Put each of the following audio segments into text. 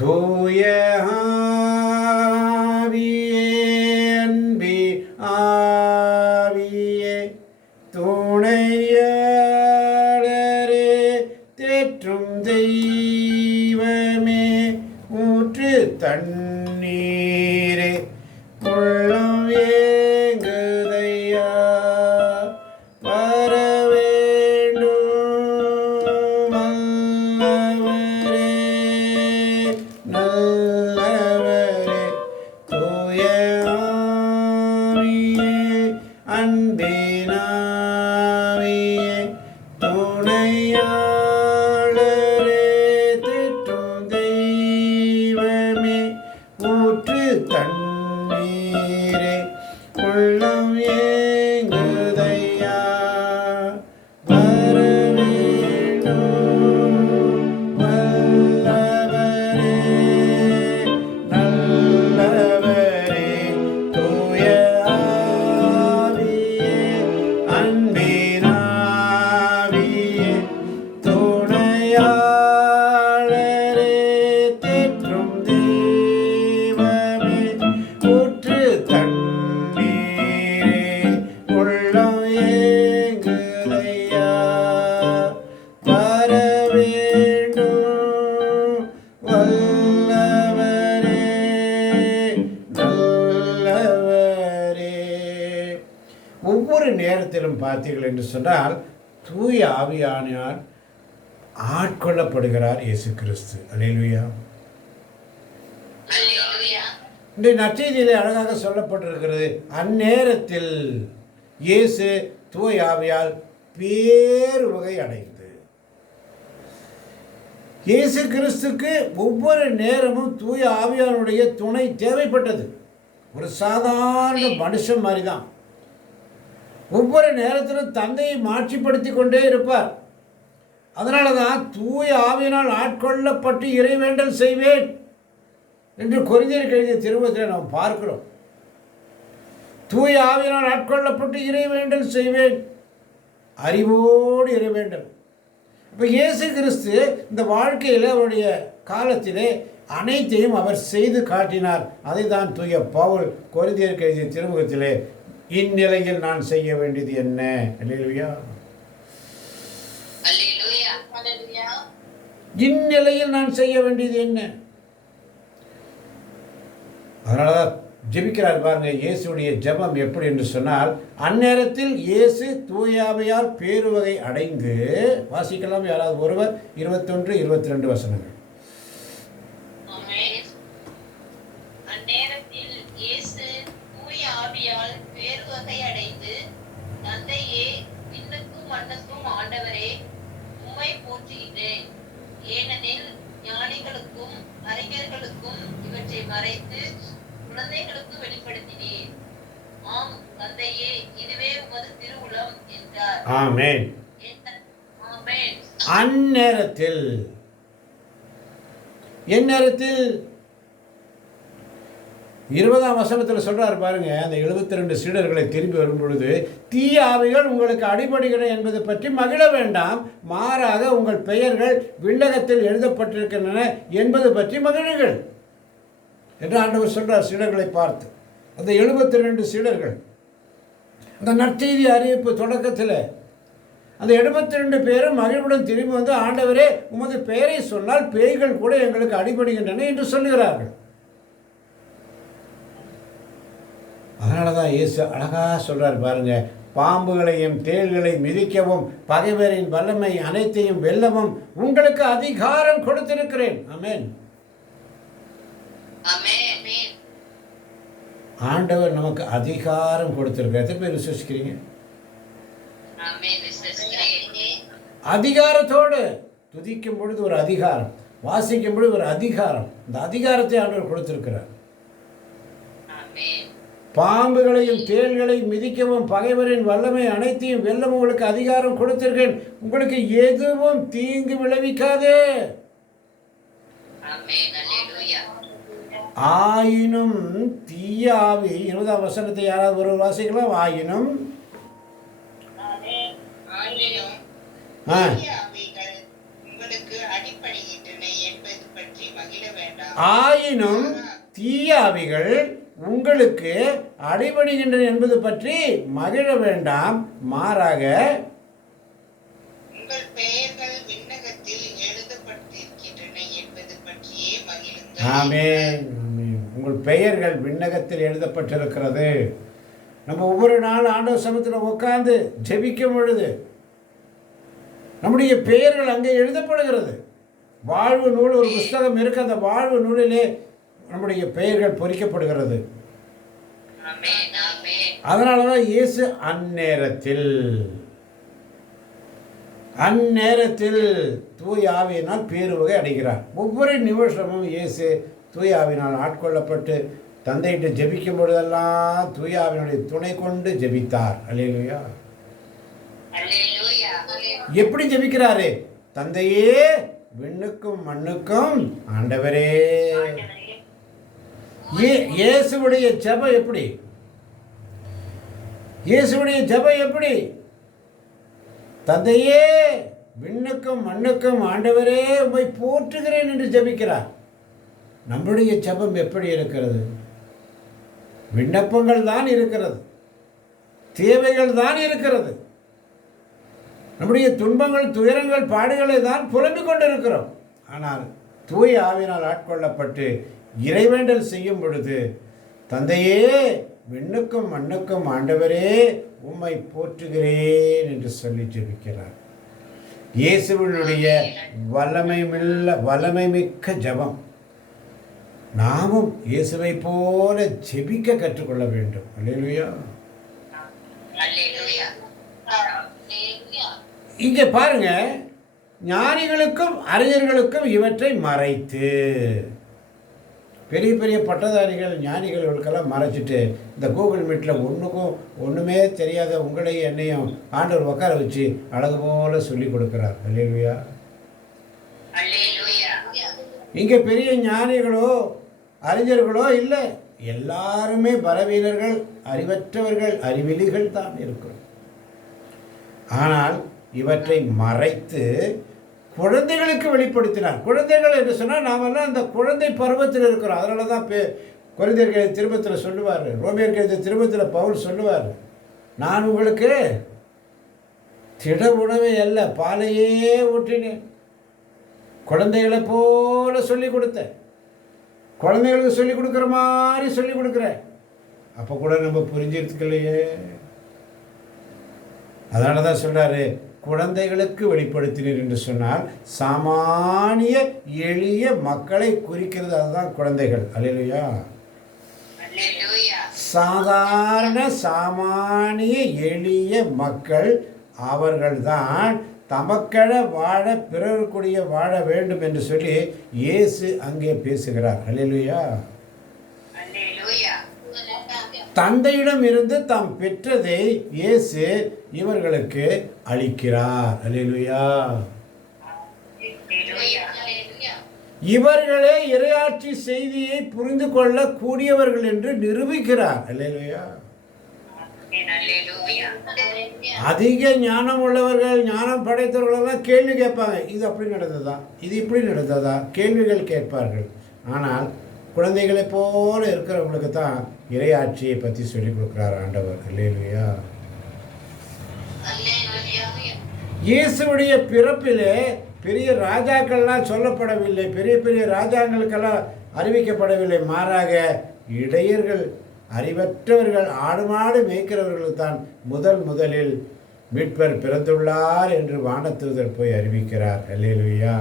தூய ஆவியே அன்பே ஆவியே துணையாளரே தேற்றும் தெய்வமே ஊற்று தண்ணீரே உள்ளம் ஏங்குதையா வர வேண்டும் நல்லவரே நல்லவரே தூய ஆவியே அன்பினாவியே துணையாளரே தேற்றும் தெய்வமே ஊற்று தண்ணீரே உள்ளம் ஏங்குதையா வர வேண்டும் வல்லவரே நல்லவரே தூய ஆவியே அன்பினாவியே துணையாளரே தேற்றும் தெய்வமே ஊற்று தண்ணீரே உள்ளம் ஏங்குதையா வர வேண்டும் வல்லவரே நல்லவரே. ஒவ்வொரு நேரத்திலும் பார்த்தீர்கள் என்று சொன்னால் தூய ஆவியானவர் ஆட்கொள்ளப்படுகிறார் இயேசு கிறிஸ்து. அல்லேலூயா. இந்த நற்செய்தியிலே அழகாக சொல்லப்பட்டிருக்கிறது, அந்நேரத்தில் இயேசு தூய ஆவியால் பேர் வகை அடைந்து. இயேசு கிறிஸ்துக்கு ஒவ்வொரு நேரமும் தூய ஆவியானுடைய துணை தேவைப்பட்டது. ஒரு சாதாரண மனுஷன் மாதிரி தான். ஒவ்வொரு நேரத்திலும் தந்தையை மாட்சிப்படுத்தி கொண்டே இருப்பார். அதனால தான் தூய ஆவியினால் ஆட்கொள்ளப்பட்டு இறைவேண்டல் செய்வேன் என்று கொரிந்தியருக்கு எழுதிய திருமுகத்தில் நாம் பார்க்கிறோம். தூய ஆவியினால் ஆட்கொள்ளப்பட்டு இறைவேண்டல் செய்வேன், அறிவோடு இறைவேண்டல். இப்போ இயேசு கிறிஸ்து இந்த வாழ்க்கையில் அவருடைய காலத்திலே அனைத்தையும் அவர் செய்து காட்டினார். அதை தான் தூய பவுல் கொரிந்தியருக்கு எழுதிய திருமுகத்திலே இந்நிலையில் நான் செய்ய வேண்டியது என்ன. அல்லேலூயா. இந்நிலையில் நான் செய்ய வேண்டியது என்ன? அதனாலதான் ஜெபிக்கிறார் பாருங்க. இயேசுடைய ஜெபம் எப்படி என்று சொன்னால், அந்நேரத்தில் இயேசு தூயாவையால் பேருவகை அடைந்து. வாசிக்கலாம் யாராவது ஒருவர் 21, 22 வசனங்கள். அந்நேரத்தில் இயேசு தூய ஆவியால் பேருவகை அடைந்து, தந்தையே, விண்ணுக்கும் மண்ணுக்கும் ஆண்டவரே, உம்மை போற்றுகிறேன். ஏனெனில் ஞானிகளுக்கும் அறிஞர்களுக்கும் இவற்றை மறைத்து குழந்தைகளுக்கு வெளிப்படுத்தினீர். ஆம் தந்தையே, இதுவே உமது திருவுளம் என்றார். ஆமென். ஆமென். அந்நேரத்தில், எந்நேரத்தில் 20ஆம் வசனத்தில் சொல்றார் பாருங்க. அந்த 72 சீடர்களை திரும்பி வரும் பொழுது, தீய ஆவிகள் உங்களுக்கு அடிபடுகிற என்பதை பற்றி மகிழ வேண்டாம், மாறாக உங்கள் பெயர்கள் விண்ணகத்தில் எழுதப்பட்டிருக்கின்றன என்பது பற்றி மகிழுங்கள் என்று ஆண்டவர் சொல்றார் சீடர்களை பார்த்து. அந்த 72 சீடர்கள் அந்த நற்செய்தி அறிவிப்பு தொடக்கத்தில் அந்த 72 பேரும் மகிழ்வுடன் திரும்பி வந்து, ஆண்டவரே, உமது பெயரை சொன்னால் பேய்கள் கூட எங்களுக்கு அடிபடுகின்றன என்று சொல்லுகிறார்கள். அதனால தான் இயேசு அழகாக சொல்கிறார் பாருங்க, பாம்புகளையும் தேள்களை மிதிக்கவும் பகைவரின் வல்லமை அனைத்தையும் வெல்லவும் உங்களுக்கு அதிகாரம் கொடுத்திருக்கிறேன். ஆமென். ஆண்டவர் நமக்கு அதிகாரம் கொடுத்திருக்கிறார். எத்தனை பேர் விசுவசிக்கிறீங்க? அதிகாரத்தோடு துதிக்கும் பொழுது ஒரு அதிகாரம், வாசிக்கும் பொழுது ஒரு அதிகாரம். இந்த அதிகாரத்தை ஆண்டவர் கொடுத்திருக்கிறார். பாம்புகளையும் தேள்களையும் மிதிக்கவும் பகைவரின் வல்லமை அனைத்தையும் வெல்லவும் உங்களுக்கு அதிகாரம் கொடுத்திருக்கேன். உங்களுக்கு எதுவும் தீங்கு விளைவிக்காதே. ஆயினும் தீய ஆவி, 20ஆம் வசனத்தை யாராவது ஒரு வாசிக்கலாம். ஆயினும் ஆயினும் தீய ஆவிகள் உங்களுக்கு அடிபடுகின்றன என்பது பற்றி மகிழ வேண்டாம், மாறாக உங்கள் பெயர்கள் விண்ணகத்தில் எழுதப்பட்டிருக்கின்றன என்பது பற்றியே மகிழுங்கள். ஆமென், ஆமென். உங்கள் பெயர்கள் விண்ணகத்தில் எழுதப்பட்டிருக்கிறது. நம்ம ஒவ்வொரு நாள் ஆண்டவர் சமூகத்தில் உட்கார்ந்து ஜெபிக்கும் பொழுது நம்முடைய பெயர்கள் அங்கே எழுதப்படுகிறது. வாழ்வு நூல் ஒரு புஸ்தகம் இருக்கு, அந்த வாழ்வு நூலிலே நம்முடைய பெயர்கள் பொறிக்கப்படுகிறது. ஆமென், ஆமென். அதனால தான் இயேசு அந்நேரத்தில் தூய ஆவியினால் பேருவகை அடைகிறார். ஒவ்வொரு நிமிஷமும் இயேசு தூய ஆவியினால் ஆட்கொள்ளப்பட்டு தந்தையிட்டு ஜெபிக்கும் பொழுதெல்லாம் தூய ஆவியினுடைய துணை கொண்டு ஜெபித்தார். அல்லேலூயா. அல்லேலூயா. எப்படி ஜெபிக்கிறாரு? தந்தையே, விண்ணுக்கும் மண்ணுக்கும் ஆண்டவரே. இயேசுவுடைய ஜெபம் எப்படி? இயேசுவுடைய ஜெபம் எப்படி? தந்தையே, விண்ணுக்கும் மண்ணுக்கும் ஆண்டவரே உம்மை போற்றுகிறேன் என்று ஜெபிக்கிறார். நம்முடைய ஜெபம் எப்படி இருக்கிறது? விண்ணப்பங்கள் தான் இருக்கிறது, தேவைகள் தான் இருக்கிறது. நம்முடைய துன்பங்கள், துயரங்கள், பாடுகளை தான் புலம்பிக் கொண்டிருக்கிறோம். ஆனால் தூய ஆவியினால் ஆட்கொள்ளப்பட்டு இறைவேண்டல் செய்யும் பொழுது தந்தையே, விண்ணுக்கும் மண்ணுக்கும் ஆண்டவரே உம்மை போற்றுகிறேன் என்று சொல்லி ஜெபிக்கிறார். இயேசுவினுடைய வல்லமை மிக்க ஜெபம். நாமும் இயேசுவை போல ஜெபிக்க கற்றுக்கொள்ள வேண்டும். அல்லேலூயா. அல்லேலூயா. அல்லேலூயா. இங்கே பாருங்க, ஞானிகளுக்கும் அறிஞர்களுக்கும் இவற்றை மறைத்து, பெரிய பெரிய பட்டதாரிகள் ஞானிகளுக்கெல்லாம் மறைச்சிட்டு இந்த கூகுள் மீட்டில் ஒன்றுமே தெரியாத உங்களையும் என்னையும் ஆண்டவர் உட்கார வச்சு அழகு போல சொல்லி கொடுக்கிறார். அல்லேலூயா. அல்லேலூயா. இங்கே பெரிய ஞானிகளோ அறிஞர்களோ இல்லை, எல்லாருமே பலவீனர்கள், அறிவற்றவர்கள், அறிவிலிகள் தான் இருக்கிறோம். ஆனால் இவற்றை மறைத்து குழந்தைகளுக்கு வெளிப்படுத்தினார். குழந்தைகள் என்று சொன்னால் நாமெல்லாம் அந்த குழந்தை பருவத்தில் இருக்கிறோம். அதனால தான் கொரிந்தியர் திரும்பத்தில் சொல்லுவார், ரோமியர் திரும்பத்தில் பவுல் சொல்லுவார், நான் உங்களுக்கு திட உணவே அல்ல பாலையே ஊற்றினேன், குழந்தைகளை போல சொல்லி கொடுத்தேன், குழந்தைகளுக்கு சொல்லிக் கொடுக்குற மாதிரி சொல்லி கொடுக்குறேன். அப்போ கூட நம்ம புரிஞ்சிருக்கலையே. அதனால தான் சொல்கிறாரு, குழந்தைகளுக்கு வெளிப்படுத்தினீர் என்று சொன்னால் சாமானிய எளிய மக்களை குறிக்கிறது. அதுதான் குழந்தைகள். அல்லேலூயா. சாதாரண சாமானிய எளிய மக்கள் அவர்கள்தான் தமக்கென வாழ பிறருக்குரிய வாழ வேண்டும் என்று சொல்லி இயேசு அங்கே பேசுகிறார். அல்லேலூயா. தந்தையிடம் இருந்து தாம் பெற்றதை இயேசு இவர்களுக்கு அளிக்கிறார். அல்லேலூயா. இவர்களே இறையாட்சி செய்தியை புரிந்து கொள்ள கூடியவர்கள் என்று நிரூபிக்கிறார். அல்லேலூயா. அதிக ஞானம் உள்ளவர்கள், ஞானம் படைத்தவர்களெல்லாம் கேள்வி கேட்பாங்க, இது அப்படி நடந்ததா, இது இப்படி நடந்ததா, கேள்விகள் கேட்பார்கள். ஆனால் குழந்தைகளை போல இருக்கிறவங்களுக்கு தான் இறையாட்சியை பற்றி சொல்லிக் கொடுக்குறார் ஆண்டவர். அல்லேலூயா. இயேசுடைய பிறப்பிலே பெரிய ராஜாக்கள்லாம் சொல்லப்படவில்லை, பெரிய பெரிய ராஜாங்களுக்கெல்லாம் அறிவிக்கப்படவில்லை. மாறாக இடையர்கள், அறிவற்றவர்கள், ஆடு மாடு மேய்க்கிறவர்களுக்கு தான் முதலில் மீட்பர் பிறந்துள்ளார் என்று வானதூதர் போய் அறிவிக்கிறார். அல்லேலூயா.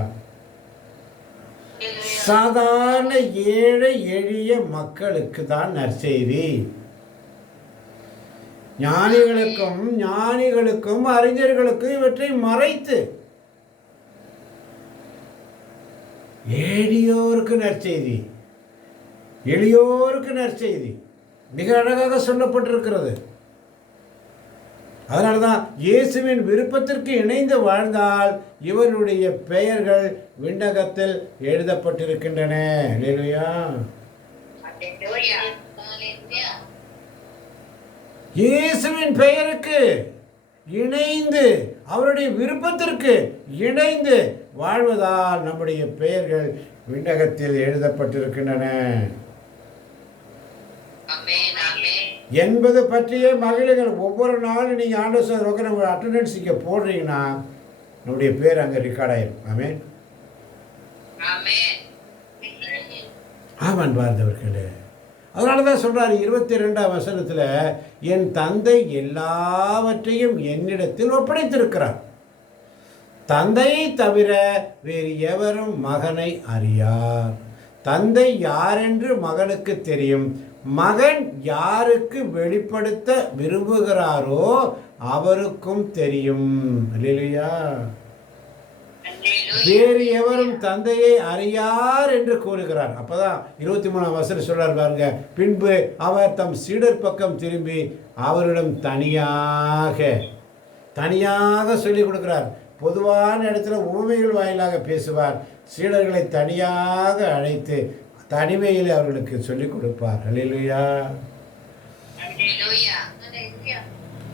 சாதாரண ஏழை எளிய மக்களுக்கு தான் நற்செய்தி. ஞானிகளுக்கும் அறிஞர்களுக்கும் இவற்றை மறைத்து எளியோருக்கு நற்செய்தி, எளியோருக்கு நற்செய்தி மிக அழகாக சொல்லப்பட்டிருக்கிறது. அதனால தான் இயேசுவின் விருப்பத்திற்கு இணைந்து வாழ்ந்தால் இவருடைய பெயர்கள் விண்ணகத்தில் எழுதப்பட்டிருக்கின்றன. அல்லேலூயா. இயேசுவின் பெயருக்கு இணைந்து, அவருடைய விருப்பத்திற்கு இணைந்து வாழ்வதால் நம்முடைய பெயர்கள் விண்ணகத்தில் எழுதப்பட்டிருக்கின்றன ஆமென் ஆமென் என்பது பற்றியே மகிழுங்கள். ஒவ்வொரு நாளும் நீங்கள் ஆண்டவர் நம்ம அட்டண்டன்ஸ் இங்கே போடுறீங்கன்னா நம்முடைய பேர் அங்கே ரெக்கார்ட் ஆயிரும். ஆமென் ஆமென் ஆமான் பார்த்தவர்களே. அதனால தான் சொல்கிறார் 22ஆம் வசனத்தில், என் தந்தை எல்லாவற்றையும் என்னிடத்தில் ஒப்படைத்திருக்கிறார். தந்தையை தவிர வேறு எவரும் மகனை அறியார். தந்தை யாரென்று மகனுக்கு தெரியும். மகன் யாருக்கு வெளிப்படுத்த விரும்புகிறாரோ அவருக்கும் தெரியும். அல்லேலூயா. வேறு எவரும் தந்தையை அறியார் என்று கூறுகிறார். அப்பதான் 23ஆம் வசனம் சொல்றார் பாருங்க. பின்பு அவர் தம் சீடர் பக்கம் திரும்பி அவரிடம் தனியாக சொல்லிக் கொடுக்கிறார். பொதுவான இடத்துல உவமைகள் வாயிலாக பேசுவார். சீடர்களை தனியாக அழைத்து தனிமையில் அவர்களுக்கு சொல்லிக் கொடுப்பார். அல்லேலூயா. அல்லேலூயா அல்லேலூயா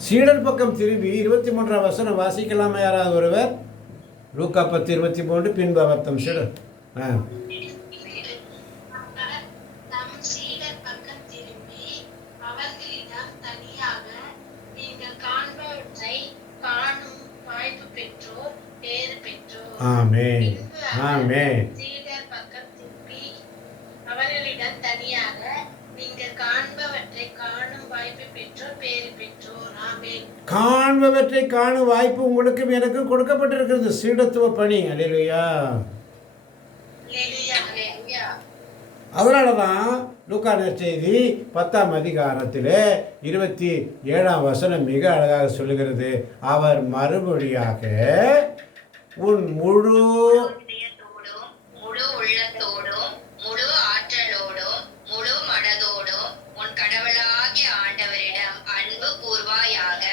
சீடர் பக்கம் திரும்பி 23ஆம் வசனம் வாசிக்கலாமா யாராவது ஒருவர்? லூக்கா 10:23. பின்பு அவர் தம் சீடர் அவர் தம் சீடர் பக்கம் திரும்பி அவர்களிடம் தனியாக, நீங்கள் காண்பவற்றை காணும் வாய்ப்பு பெற்றோர் பேறு பெற்றோர். ஆமென் பின்பு அவர் ஆமென். சீடர் பக்கம் திரும்பி அவர்களிடம் தனியாக, நீங்கள் காண்பவற்றை காணும் வாய்ப்பு பெற்றோர் பேறு பெற்றோர். ஆமென். காண்பவற்றை காணும் வாய்ப்பு உங்களுக்கும் எனக்கும் கொடுக்கப்பட்டிருக்கிறது. சீடத்துவ பணி. அல்லேலூயா. அல்லேலூயா. அல்லேலூயா அதனால தான் லூக்கா நற்செய்தி 10ஆம் அதிகாரத்தில் 27ஆம் வசனம் மிக அழகாக சொல்லுகிறது. அவர் மறுமொழியாக, உன் முழு இதயத்தோடும் முழு உள்ளத்தோடும் முழு ஆற்றலோடும் முழு மனதோடும் உன் கடவுளாகிய ஆண்டவரிடம் அன்பு கூர்வாயாக.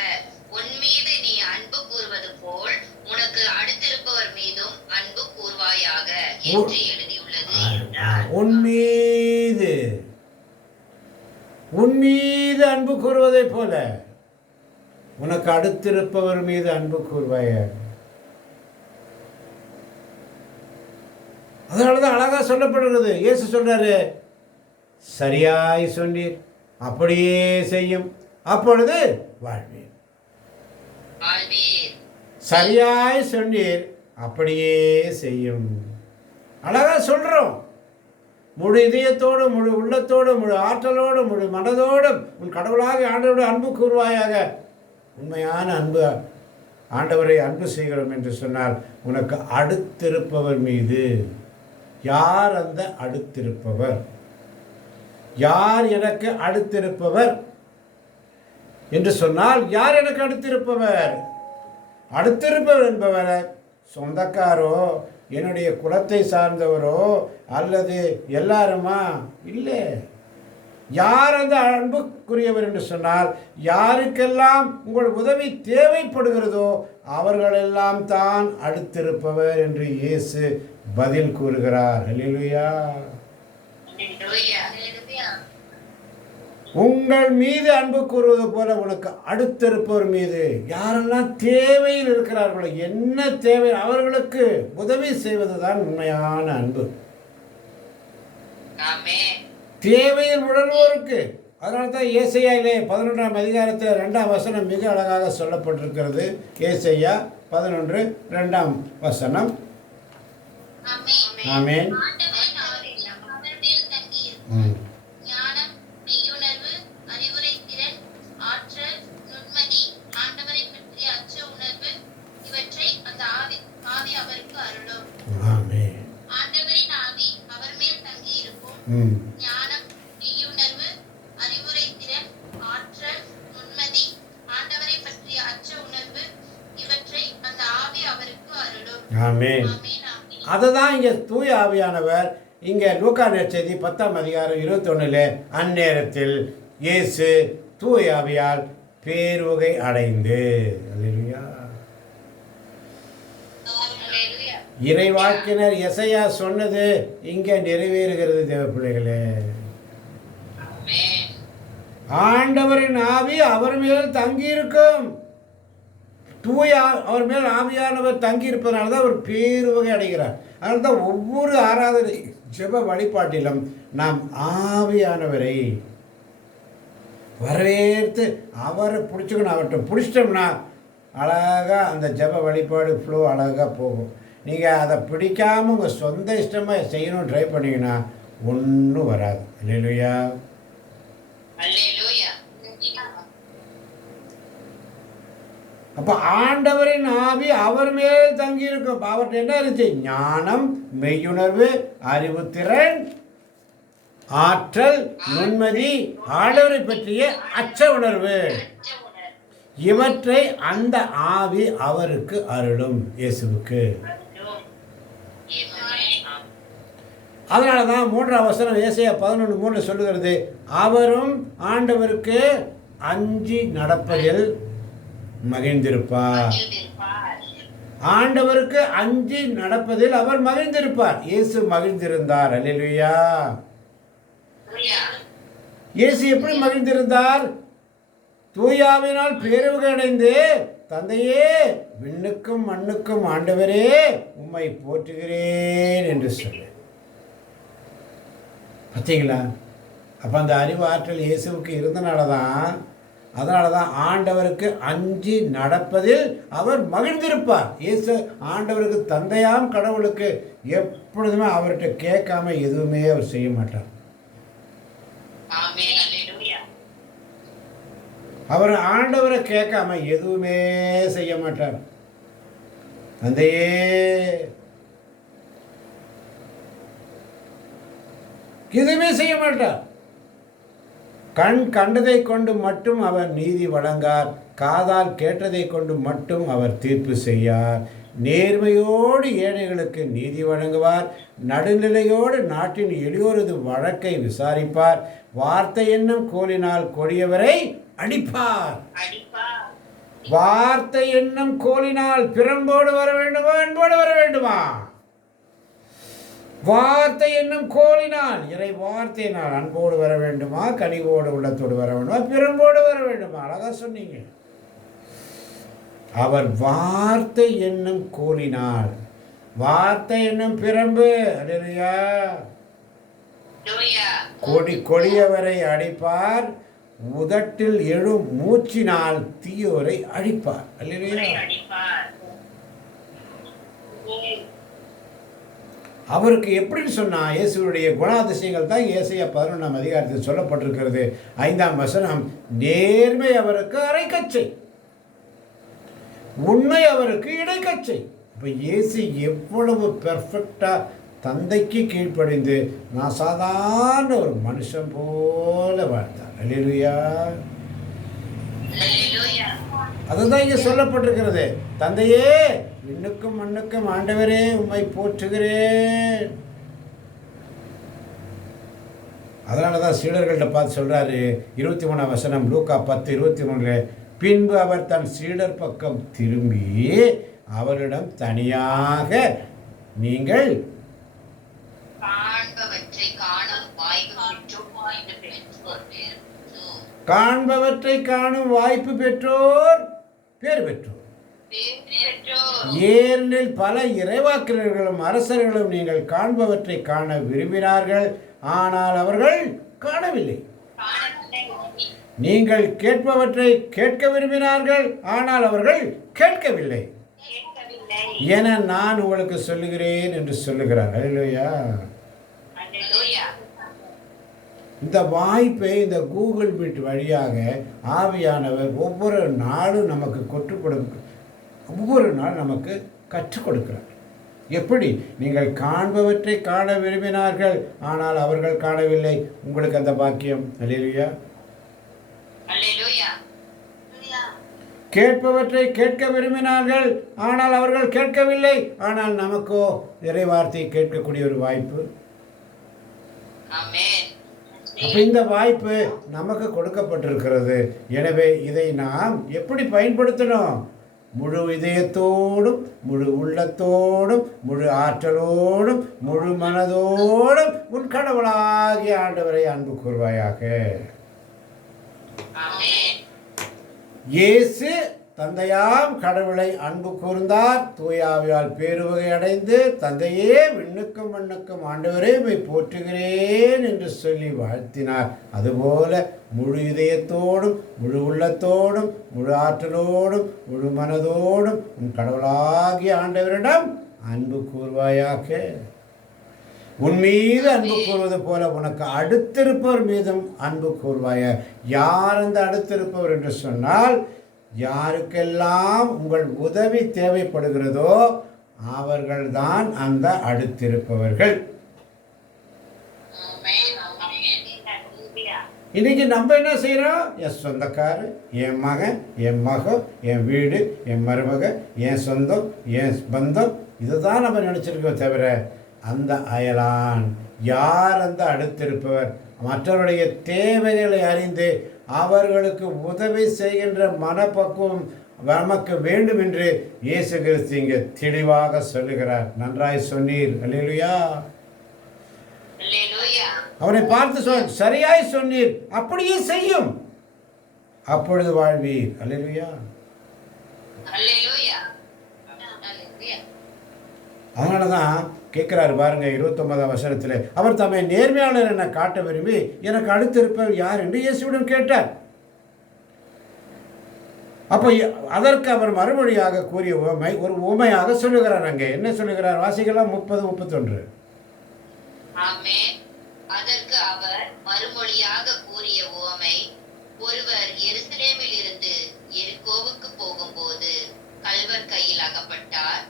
உன் மீது நீ அன்பு கூர்வது போல் உனக்கு அடுத்திருப்பவர் மீதும் அன்பு கூர்வாயாக என்று எழுதியுள்ளது என்றார். உன் மீது அன்பு கூறுவதைப் போல உனக்கு அடுத்திருப்பவர் மீது அன்பு கூறுவாயாக. அதனால தான் அழகாக சொல்லப்படுகிறது. இயேசு சொல்றாரு, சரியாய் சொன்னீர், அப்படியே செய்யும், அப்பொழுது வாழ்வீர். வாழ்வீர். சரியாய் சொன்னீர், அப்படியே செய்யும். அழகா சொல்றோம். முழு இதயத்தோடு, முழு உள்ளத்தோடு, முழு ஆற்றலோடு, முழு மனதோடும் உன் கடவுளாக ஆண்டவரோடு அன்பு கூறுவாயாக. உண்மையான அன்பு, ஆண்டவரை அன்பு செய்கிறோம் என்று சொன்னால் உனக்கு அடுத்திருப்பவர் மீது. யார் அந்த அடுத்திருப்பவர்? யார் எனக்கு அடுத்திருப்பவர் என்று சொன்னால், யார் எனக்கு அடுத்திருப்பவர்? அடுத்திருப்பவர் என்பவர் சொந்தக்காரோ, என்னுடைய குலத்தை சார்ந்தவரோ, அல்லது எல்லாருமா? இல்லை. யார் அந்த அன்புக்குரியவர் என்று சொன்னால், யாருக்கெல்லாம் உங்கள் உதவி தேவைப்படுகிறதோ அவர்களெல்லாம் தான் அடுத்திருப்பவர் என்று இயேசு பதில் கூறுகிறார். அல்லேலூயா. அல்லேலூயா. அல்லேலூயா. உங்கள் மீது அன்பு கூறுவது போல உனக்கு அடுத்திருப்பவர் மீது. யாரெல்லாம் தேவையில் இருக்கிறார்களோ, என்ன தேவை அவர்களுக்கு உதவி செய்வதுதான் உண்மையான அன்பு. ஆமென். தேவையில் உணர்வோருக்கு. அதனால தான் ஏசாயாவிலே 11ஆம் அதிகாரத்தில் 2ஆம் வசனம் மிக அழகாக சொல்லப்பட்டிருக்கிறது. ஏசாயா 11:2 வசனம். ஆமென். ஆமென். ஆண்டவர் அவர் மேல் தங்கியிருக்கும். ஞானம், மெய்யுணர்வு, அறிவுரை திறன், ஆற்றல், நுண்மதி, ஆண்டவரை பற்றிய அச்ச உணர்வு, இவற்றை அந்த ஆவி அவருக்கு அருளும். ஆமென். ஆண்டவரின் ஆவி அவர் மேல் தங்கியிருக்கும். ஞானம், மெய்யுணர்வு, அறிவுரை திறன், ஆற்றல், நுண்மதி, ஆண்டவரை பற்றிய அச்ச உணர்வு, இவற்றை அந்த ஆவி அவருக்கு அருளும். ஆமென். ஆமென். ஆமென். அதை தான் இங்கே தூய ஆவியானவர் இங்கே லூக்கா நற்செய்தி 10ஆம் அதிகாரம் 21 அந்நேரத்தில் இயேசு தூய ஆவியால் பேருவகை அடைந்து. அல்லேலூயா. அல்லேலூயா. இறைவாக்கினர் எசையா சொன்னது இங்கே நிறைவேறுகிறது. தேவ பிள்ளைகளே, ஆமென். ஆண்டவரின் ஆவி அவர் மேல் தங்கியிருக்கும். அவர் மேல் ஆவியானவர் தங்கி இருப்பதனால தான் அவர் பேருவகை அடைகிறார். அதனால தான் ஒவ்வொரு ஆராதனை ஜெப வழிபாட்டிலும் நாம் ஆவியானவரை வரவேற்று அவரை பிடிச்சிக்கணும். அவர்கிட்ட பிடிச்சிட்டோம்னா அழகாக அந்த ஜெப வழிபாடு ஃப்ளோ அழகாக போகும். நீங்கள் அதை பிடிக்காமல் உங்கள் சொந்த இஷ்டமாக செய்யணும் ட்ரை பண்ணிங்கன்னா ஒன்றும் வராது. இல்லையா? அப்போ ஆண்டவரின் ஆவி அவர் மேல் தங்கி இருக்கும். அவர்கிட்ட என்ன இருந்துச்சு? ஞானம், மெய்யுணர்வு, அறிவுத்திறன், ஆற்றல், நுண்மதி, ஆண்டவரை பற்றிய அச்ச உணர்வு. இவற்றை அந்த ஆவி அவருக்கு அருளும், இயேசுவுக்கு. அதனால தான் 3ஆம் வசனம் ஏசாயா 11:3 சொல்லுகிறது, அவரும் ஆண்டவருக்கு அஞ்சி நடப்பதில் மகிழ்ந்திருப்பார். ஆண்டவருக்கு அஞ்சி நடப்பதில் அவர் மகிழ்ந்திருப்பார். இயேசு மகிழ்ந்திருந்தார். அல்லேலூயா. இயேசு எப்படி மகிழ்ந்திருந்தார்? தூயாவினால் பேருவகை அடைந்து, தந்தையே, விண்ணுக்கும் மண்ணுக்கும் ஆண்டவரே உம்மை போற்றுகிறேன் என்று சொல்லு. பார்த்தீங்களா? அப்போ அந்த அறிவு ஆற்றல் இயேசுவுக்கு இருந்தனால தான் ஆண்டவருக்கு அஞ்சி நடப்பதில் அவர் மகிழ்ந்திருப்பார். இயேசு ஆண்டவருக்கு தந்தையாம் கடவுளுக்கு எப்பொழுதுமே அவர்கிட்ட கேட்காம எதுவுமே அவர் செய்ய மாட்டார். அவர் ஆண்டவரை கேட்காம எதுவுமே செய்ய மாட்டார். தந்தையே, எதுவுமே செய்ய மாட்டார். கண் கண்டதை கொண்டு மட்டும் அவர் நீதி வழங்கார். காதால் கேட்டதை கொண்டு மட்டும் அவர் தீர்ப்பு செய்யார். நேர்மையோடு ஏழைகளுக்கு நீதி வழங்குவார். நடுநிலையோடு நாட்டின் எளியோரது வழக்கை விசாரிப்பார். வார்த்தை என்னும் கோலினால் கொடியவரை அடிப்பார். வார்த்தை என்னும் கோலினால் பிறம்போடு வர வேண்டுமா, அன்போடு வர வேண்டுமா? வார்த்தை என்னும் கோலினால், இறை வார்த்தையினால் அன்போடு வர வேண்டுமா, கனிவோடு உள்ளத்தோடு வர வேண்டுமா, பிறம்போடு வர வேண்டுமா? அழகா சொன்னீங்க. அவர் வார்த்தை என்னும் கோலினால், வார்த்தை என்னும் பிரம்பு, அல்லேலூயா, கொடியவரை அடிப்பார். உதட்டில் எழும் மூச்சினால் தீயோரை அழிப்பார். அல்லேலூயா. அவருக்கு எப்படின்னு சொன்னா, இயேசுடைய குணாதிசயங்கள் தான் ஏசாயா 11ஆம் அதிகாரத்தில் சொல்லப்பட்டிருக்கிறது. 5ஆம் வசனம், நேர்மை அவருக்கு அரைக்கச்சை, உண்மை அவருக்கு இடைக்கச்சை. இப்போ இயேசு எவ்வளவு பெர்ஃபெக்டா தந்தைக்கு கீழ்ப்படிந்து நான் சாதாரண ஒரு மனுஷன் போல வாழ்ந்தார். அல்லேலூயா. அதுதான் இங்கே சொல்லப்பட்டிருக்கிறது. தந்தையே, விண்ணுக்கும் மண்ணுக்கும் ஆண்டவரே உம்மை போற்றுகிறேன். அதனால தான் சீடர்கள்ட்ட பார்த்து சொல்றாரு, 23ஆம் வசனம் லூக்கா 10:23, பின்பு அவர் தன் சீடர் பக்கம் திரும்பி அவரிடம் தனியாக, நீங்கள் காண்பவற்றை காணும் வாய்ப்பு பெற்றோர் பேர் பெற்றோர். ஏனெனில் பல இறைவாக்கினர்களும் அரசர்களும் நீங்கள் காண்பவற்றை காண விரும்பினார்கள், ஆனால் அவர்கள் காணவில்லை. நீங்கள் கேட்பவற்றை கேட்க விரும்பினார்கள், ஆனால் அவர்கள் கேட்கவில்லை என நான் உங்களுக்கு சொல்லுகிறேன் என்று சொல்லுகிறார். அல்லேலூயா. இந்த வாய்ப்பை இந்த கூகுள் மீட் வழியாக ஆவியானவர் ஒவ்வொரு நாளும் நமக்கு ஒவ்வொரு நாள் நமக்கு கற்றுக் கொடுக்கிறார். எப்படி? நீங்கள் காண்பவற்றை காண விரும்பினார்கள், ஆனால் அவர்கள் காணவில்லை. உங்களுக்கு அந்த பாக்கியம். அல்லேலூயா. கேட்பவற்றை கேட்க விரும்பினார்கள், ஆனால் அவர்கள் கேட்கவில்லை. ஆனால் நமக்கோ இறைவார்த்தை கேட்கக்கூடிய ஒரு வாய்ப்பு. அப்ப இந்த வாய்ப்பு நமக்கு கொடுக்கப்பட்டிருக்கிறது. எனவே இதை நாம் எப்படி பயன்படுத்தணும்? முழு இதயத்தோடும், முழு உள்ளத்தோடும், முழு ஆற்றலோடும், முழு மனதோடும் உன் கடவுளாகிய ஆண்டவரை அன்பு கூர்வாயாக. இயேசு தந்தையாம் கடவுளை அன்பு கூர்ந்தார். தூயாவியால் பேருவகை அடைந்து, தந்தையே விண்ணுக்கும் மண்ணுக்கும் ஆண்டவரே உம்மை போற்றுகிறேன் என்று சொல்லி வாழ்த்தினார். அதுபோல முழு இதயத்தோடும் முழு உள்ளத்தோடும் முழு ஆற்றலோடும் முழு மனதோடும் உன் கடவுளாகிய ஆண்டவரிடம் அன்பு கூர்வாயாக. உன் மீது அன்பு கூறுவது போல உனக்கு அடுத்திருப்பவர் மீதும் அன்பு கூர்வாய. யார் அந்த அடுத்திருப்பவர் என்று சொன்னால், யாருக்கெல்லாம் உங்கள் உதவி தேவைப்படுகிறதோ அவர்கள்தான் அந்த அடுத்திருப்பவர்கள். இன்னைக்கு நம்ம என்ன செய்கிறோம்? என் சொந்தக்காரு, என் மகன், என் மகன், என் வீடு, என் மருமக, என் சொந்தம், என் பந்தம், இதுதான் நம்ம நினச்சிருக்கோம். தவிர அந்த அயலான் யார் அந்த அடுத்திருப்பவர், மற்றவருடைய தேவைகளை அறிந்து அவர்களுக்கு உதவி செய்கின்ற மனப்பக்குவம் நமக்கு வேண்டும் என்று இயேசு கிறிஸ்து இங்கே தெளிவாக சொல்லுகிறார். நன்றாய் சொன்னீர். அல்லேலூயா. அவனை பார்த்து சரியாய் சொன்னீர், அப்படியே செய்யும், அப்பொழுது வாழ்வீர். அல்லேலூயா. அதனால தான் கேட்குறாரு பாருங்க, 29ஆம் வசனத்தில், அவர் தம்மை நேர்மையாளர் என காட்ட விரும்பி எனக்கு அடுத்திருப்பவர் யார் என்று இயேசுவிடம் கேட்டார். அப்போ அதற்கு அவர் மறுமொழியாக கூறிய உவமை ஒரு உவமையாக சொல்லுகிறார். அங்கே என்ன சொல்லுகிறார்? வாசிக்கலாம் 30-31. அதற்கு அவர் மறுமொழியாக கூறிய உவமை, ஒருவர் எருசலேமில் இருந்து எரிகோவுக்கு போகும்போது கள்வர் கையில் அகப்பட்டார்.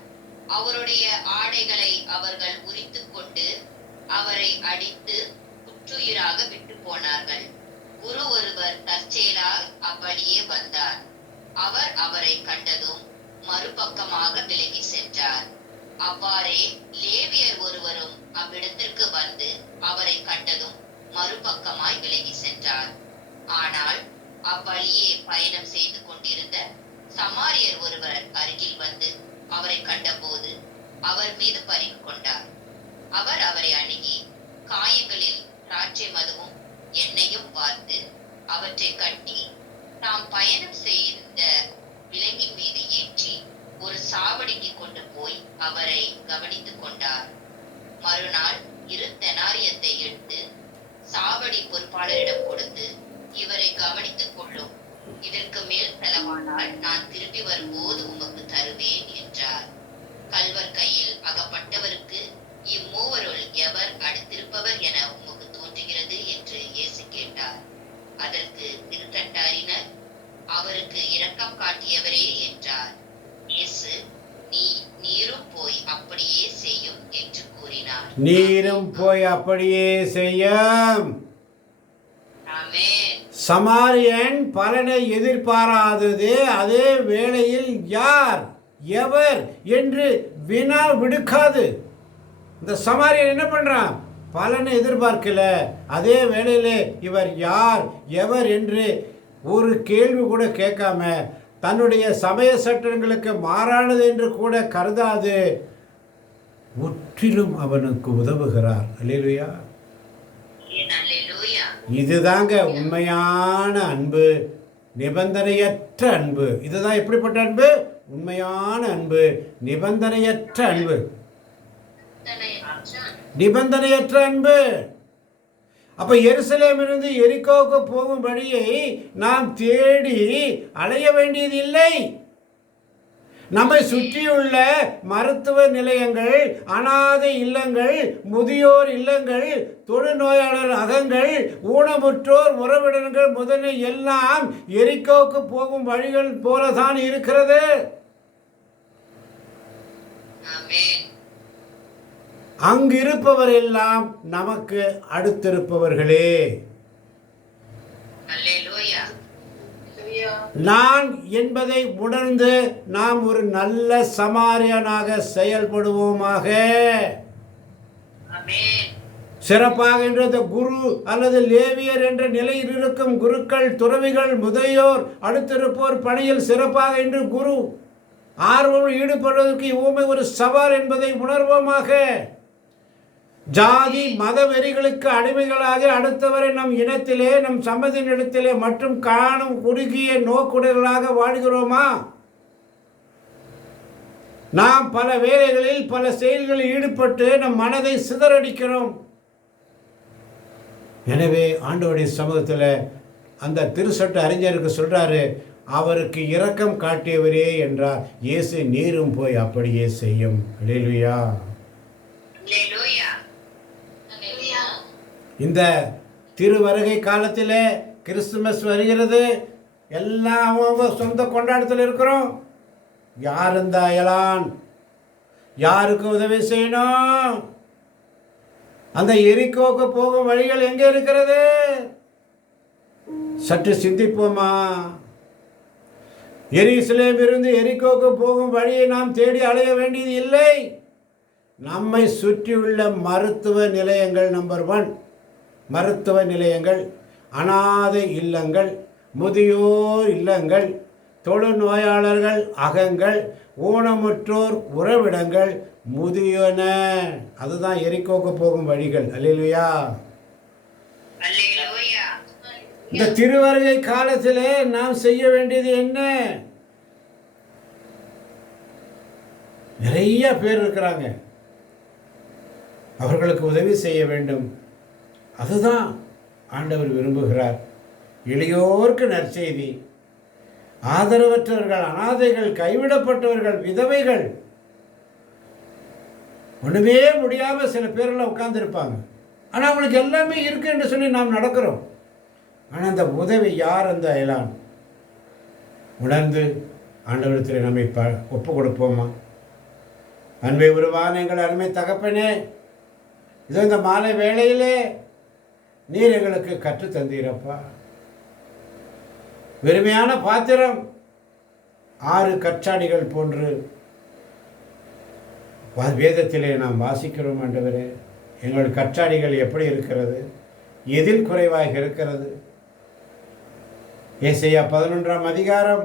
அவருடைய ஆடைகளை அவர்கள் உரித்துக் கொண்டு அவரை அடித்து குற்றுயிராக விட்டு போனார்கள். குரு ஒருவர் தற்செயலாக அப்படியே வந்தார். அவர் அவரை கண்டதும் மறுபக்கமாக விலகி சென்றார். அவ்வாறே லேவியர் ஒருவரும் அவ்விடத்திற்கு வந்து அவரை கண்டதும் மறுபக்கமாய் விலகி சென்றார். ஆனால் அவ்வழியே பயணம் செய்து கொண்டிருந்த சமாரியர் ஒருவர் அருகில் வந்து அவரை கண்டபோது அவர் மீது பரிவு கொண்டார். அவர் அவரை அணுகி காயங்களில் திராட்சை மதுவும் எண்ணெயும் வார்த்து அவற்றை கட்டி தாம் பயணம் செய்த விலங்கின் மீது ஏற்றி ஒரு சாவடிக்கு கொண்டு போய் அவரை கவனித்துக் கொண்டார். மறுநாள் 2 தெனாரியத்தை எடுத்து சாவடி பொறுப்பாளரிடம் கொடுத்து, இவரை கவனித்துக் கொள்ளும், இதற்கு மேல் செலவானால் நான் திரும்பி வரும்போது உமக்கு தருவேன் என்றார். கள்வர் கையில் அகப்பட்டவருக்கு இம்மூவருள் எவர் அடுத்திருப்பவர் என உமக்கு தோன்றுகிறது என்று இயேசு கேட்டார். அதற்கு திருத்தட்டாரினர், அவருக்கு இரக்கம் காட்டியவரே என்றார். இயேசு, நீரும் போய் அப்படியே செய்யும் என்று கூறினார். நீரும் போய் அப்படியே செய்யும். ஆமென். சமாரியன் பலனை எதிர்பாராதது அதே வேளையில் யார் எவர் என்று வினா விடுக்காது. இந்த சமாரியன் என்ன பண்றான்? பலனை எதிர்பார்க்கல. அதே வேளையிலே இவர் யார் எவர் என்று ஒரு கேள்வி கூட கேட்காம, தன்னுடைய சமய சட்டங்களுக்கு மாறானது என்று கூட கருதாது முற்றிலும் அவனுக்கு உதவுகிறார். அல்லேலூயா. இதுதாங்க உண்மையான அன்பு, நிபந்தனையற்ற அன்பு. இதுதான் எப்படிப்பட்ட அன்பு? உண்மையான அன்பு, நிபந்தனையற்ற அன்பு. நிபந்தனையற்ற அன்பு. அப்ப எருசலேமிலிருந்து எரிகோவுக்கு போகும் வழியை நாம் தேடி அலைய வேண்டியது இல்லை. நம்மை சுற்றியுள்ள மருத்துவ நிலையங்கள், அனாதை இல்லங்கள், முதியோர் இல்லங்கள், தொழுநோயாளர் அகங்கள், ஊனமுற்றோர் உறவினர்கள் முதலில் எல்லாம் எரிகோவுக்கு போகும் வழிகள் போலதான் இருக்கிறது. அங்கிருப்பவர் எல்லாம் நமக்கு அடுத்திருப்பவர்களே. நான் என்பதை உணர்ந்து நாம் ஒரு நல்ல சமாரியனாக செயல்படுவோமாக. சிறப்பாக இந்த குரு அல்லது லேவியர் என்ற நிலையில் இருக்கும் குருக்கள், துறவிகள், முதியோர், அடுத்திருப்போர் பணியில் சிறப்பாக இன்று குரு ஆர்வம் ஈடுபடுவதற்கு இவ்வுமை ஒரு சவால் என்பதை உணர்வோமாக. ஜாதி மத வெறிகளுக்கு அடிமைகளாக அடுத்தவரை நம் இனத்திலே, நம் சமதியினிடத்திலே மற்றும் காணும் குறுகிய நோக்குடைகளாக வாழ்கிறோமா? நாம் பல வேலைகளில் பல செயல்களில் ஈடுபட்டு நம் மனதை சிதறடிக்கிறோம். எனவே ஆண்டவருடைய சமூகத்தில் அந்த திருச்சட்ட அறிஞருக்கு சொல்றாரு, அவருக்கு இரக்கம் காட்டியவரே என்றார். இயேசு நீரும் போய் அப்படியே செய்யும். அல்லேலூயா. அல்லேலூயா. இந்த திருவருகை காலத்தில் கிறிஸ்துமஸ் வருகிறது. எல்லாம் அவங்க சொந்த கொண்டாட்டத்தில் இருக்கிறோம். யார் இந்த அயலான்? யாருக்கு உதவி செய்யணும்? அந்த எரிக்கோக்கு போகும் வழிகள் எங்கே இருக்கிறது? சற்று சிந்திப்போமா? எருசலேம் இருந்து எரிக்கோக்கு போகும் வழியை நாம் தேடி அலைய வேண்டியது இல்லை. நம்மை சுற்றியுள்ள மருத்துவ நிலையங்கள், நம்பர் 1 மருத்துவ நிலையங்கள், அனாதை இல்லங்கள், முதியோர் இல்லங்கள், தொழுநோயாளர்கள் அகங்கள், ஊனமுற்றோர் உறவிடங்கள், முதியோன, அதுதான் எரிக்கோக்கு போகும் வழிகள். அல்லேலூயா. அல்லேலூயா. இந்த திருவருகை காலத்திலே நாம் செய்ய வேண்டியது என்ன? நிறைய பேர் இருக்கிறாங்க, அவர்களுக்கு உதவி செய்ய வேண்டும். அதுதான் ஆண்டவர் விரும்புகிறார். எளியோருக்கு நற்செய்தி, ஆதரவற்றவர்கள், அனாதைகள், கைவிடப்பட்டவர்கள், விதவைகள், ஒன்றுமே முடியாமல் சில பேரெல்லாம் உட்கார்ந்துருப்பாங்க. ஆனால் அவங்களுக்கு எல்லாமே இருக்கு என்று சொல்லி நாம் நடக்கிறோம். ஆனால் அந்த உதவி யார்? அந்த அயலான். உணர்ந்து ஆண்டவரத்தில் நம்மை ஒப்பு கொடுப்போமா? அன்பை உருவான எங்கள் அருமை தகப்பனே, இது இந்த மாலை வேளையிலே நீர் எங்களுக்கு கற்று தந்தீரப்பா. வெறுமையான பாத்திரம், 6 கற்றாடிகள் போன்று வேதத்திலே நாம் வாசிக்கிறோம். ஆண்டவரே, எங்கள் கற்றாடிகள் எப்படி இருக்கிறது? எதில் குறைவாக இருக்கிறது? ஏசாயா 11ஆம் அதிகாரம்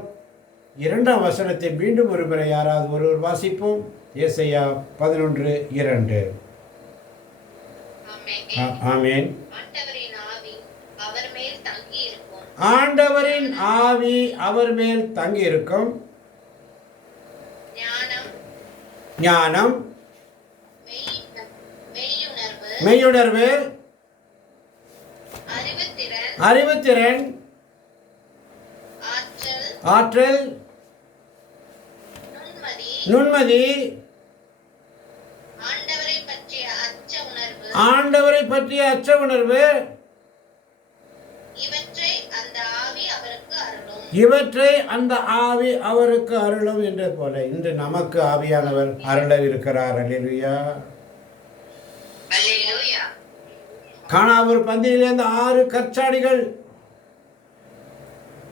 2ஆம் வசனத்தை மீண்டும் ஒருமுறை யாராவது ஒருவர் வாசிப்போம். ஏசாயா 11:2. ஆமென். ஆண்டவரின் ஆவி அவர் மேல் தங்கி இருக்கும். ஞானம், மெய்யுணர்வு, அறிவுத்திறன், ஆற்றல், நுண்மதி, ஆண்டவரை பற்றிய அச்ச உணர்வு, இவற்றை அந்த ஆவி அவருக்கு அருளும் என்ற போல இன்று நமக்கு ஆவியானவர் அருள இருக்கிறார். அல்லேலூயா. கானாவூர் பந்தியிலே அந்த 6 கற்சாடிகள்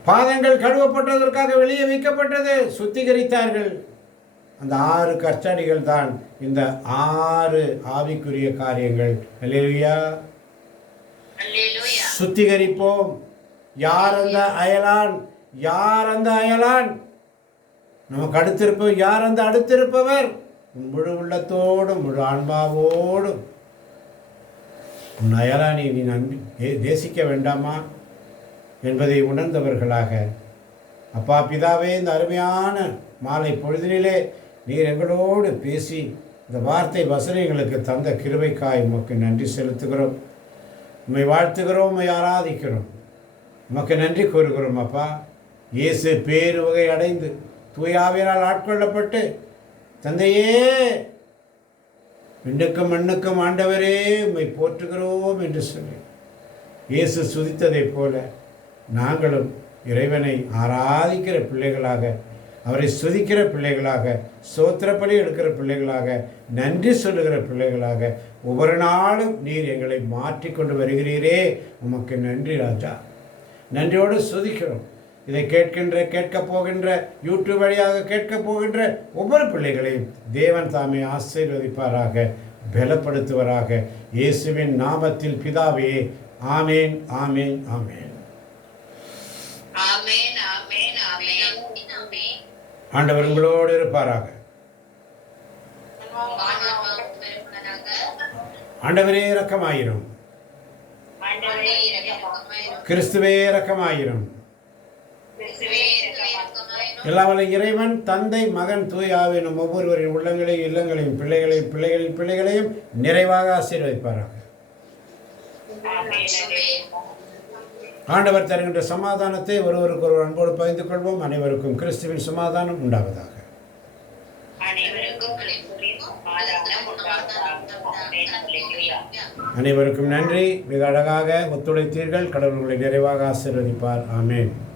பாதங்கள் கழுவப்பட்டதற்காக வெளியே வைக்கப்பட்டது, சுத்திகரித்தார்கள். அந்த 6 கற்சாடிகள் தான் இந்த 6 ஆவிக்குரிய காரியங்கள். அல்லேலூயா. சுத்திகரிப்போம். யார் அந்த அயலான்? யார் அந்த அயலான்? நமக்கு அடுத்திருப்பவர் யார்? அந்த அடுத்திருப்பவர் முழு உள்ளத்தோடும் முழு ஆன்மாவோடும் உன் அயலானை நீ நம்பி நேசிக்க வேண்டாமா என்பதை உணர்ந்தவர்களாக, அப்பா பிதாவே, இந்த அருமையான மாலை பொழுதினிலே நீர் எங்களோடு பேசி இந்த வார்த்தை வசனங்களுக்கு தந்த கிருபைக்காய் உமக்கு நன்றி செலுத்துகிறோம். உம்மை வாழ்த்துகிறோம், உம்மை ஆராதிக்கிறோம், உமக்கு நன்றி கூறுகிறோம். அப்பா, இயேசு பேரு வகை அடைந்து தூயாவினால் ஆட்கொள்ளப்பட்டு, தந்தையே, விண்ணுக்கும் மண்ணுக்கும் ஆண்டவரே உம்மை போற்றுகிறோம் என்று சொல்லி இயேசு சுதித்ததைப் போல நாங்களும் இறைவனை ஆராதிக்கிற பிள்ளைகளாக, அவரை சுதிக்கிற பிள்ளைகளாக, ஸ்தோத்திரப்பலி எடுக்கிற பிள்ளைகளாக, நன்றி சொல்லுகிற பிள்ளைகளாக ஒவ்வொரு நாளும் நீர் எங்களை மாற்றிக்கொண்டு வருகிறீரே, உமக்கு நன்றி ராஜா. நன்றியோடு சுதிக்கிறோம். இதை கேட்கப் போகின்ற யூடியூப் வழியாக கேட்கப் போகின்ற ஒவ்வொரு பிள்ளைகளையும் தேவன் தாமே ஆசீர்வதிப்பாராக, பலப்படுத்துவராக. இயேசுவின் நாமத்தில் பிதாவே, ஆமேன், ஆமேன், ஆமேன். ஆண்டவர் உங்களோடு இருப்பாராக. ஆண்டவரே இரக்கமாயிரும். கிறிஸ்துவே இரக்கமாயிரும். எல்லாம் வல்ல இறைவன் தந்தை மகன் தூய ஆவி நம் ஒவ்வொருவரின் உள்ளங்களையும் இல்லங்களையும் பிள்ளைகளையும் பிள்ளைகளின் பிள்ளைகளையும் நிறைவாக ஆசீர்வதிப்பாராக. ஆண்டவர் தருகின்ற சமாதானத்தை ஒருவருக்கு ஒரு அன்போடு பகிர்ந்து கொள்வோம். அனைவருக்கும் கிறிஸ்துவின் சமாதானம் உண்டாவதாக. அனைவருக்கும் நன்றி. மிக அழகாக ஒத்துழைத்தீர்கள். கடவுள் உங்களை நிறைவாக ஆசீர்வதிப்பார். ஆமென்.